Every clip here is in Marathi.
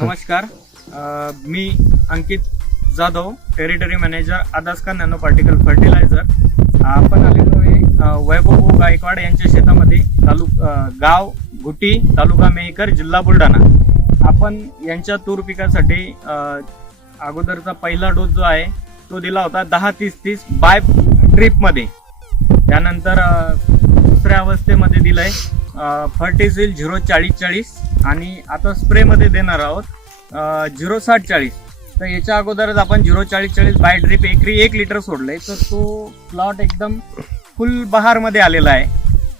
नमस्कार. अ, मी अंकित जाधव टेरिटरी मॅनेजर आदास्का नॅनो पार्टिकल फर्टिलायझर आपण आलेलो आहे अ, वैभव गायकवाड यांच्या शेतामध्ये तालु अ, गाव घुटी तालुका मेहकर जिल्हा बुलढाणा. आपण यांच्या तूर पिकासाठी अ, अगोदरचा पहिला डोस जो आहे तो दिला होता दहा तीस तीस बाय ट्रीपमध्ये. त्यानंतर अ, दुसऱ्या अवस्थेमध्ये दिलंय. फर्टिसिल झिरो चाळीस चाळीस आणि आता स्प्रेमध्ये देणार आहोत झिरो साठ चाळीस. तर याच्या अगोदरच आपण झिरो चाळीस चाळीस बाय ड्रिप एकरी एक लिटर सोडलंय. तर तो प्लॉट एकदम फुल बहारमध्ये आलेला आहे.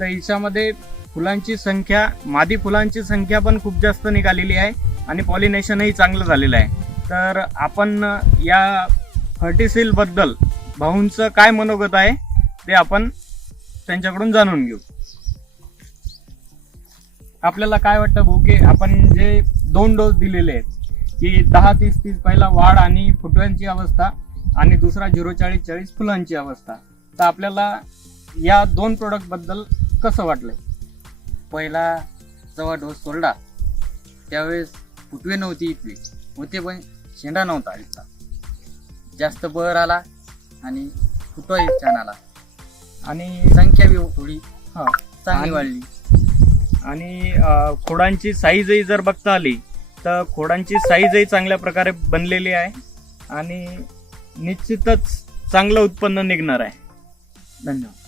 तर याच्यामध्ये फुलांची संख्या मादी फुलांची संख्या पण खूप जास्त निघालेली आहे आणि पॉलिनेशनही चांगलं झालेलं आहे. तर आपण या फर्टिसिलबद्दल भाऊंचं काय मनोगत आहे ते आपण त्यांच्याकडून जाणून घेऊ. आपल्याला काय वाटतं भाऊ की आपण जे दोन डोस दिलेले आहेत की दहा तीस तीस पहिला वाढ आणि फुटव्यांची अवस्था आणि दुसरा झिरो चाळीस चाळीस फुलांची अवस्था तर आपल्याला या दोन प्रोडक्टबद्दल कसं वाटलंय? पहिला जेव्हा डोस सोडला त्यावेळेस फुटवे नव्हती इथली. होते पण शेंडा नव्हता इथला. जास्त बहर आला आणि फुटवा छान आला. आणि संख्या बी थोडी हा. चांगली वाढली. आणि खोडांची साईजही जर बघता आली तर खोडांची साईजही चांगल्या प्रकारे बनलेली आहे आणि निश्चितच चांगलं उत्पन्न निघणार आहे. धन्यवाद.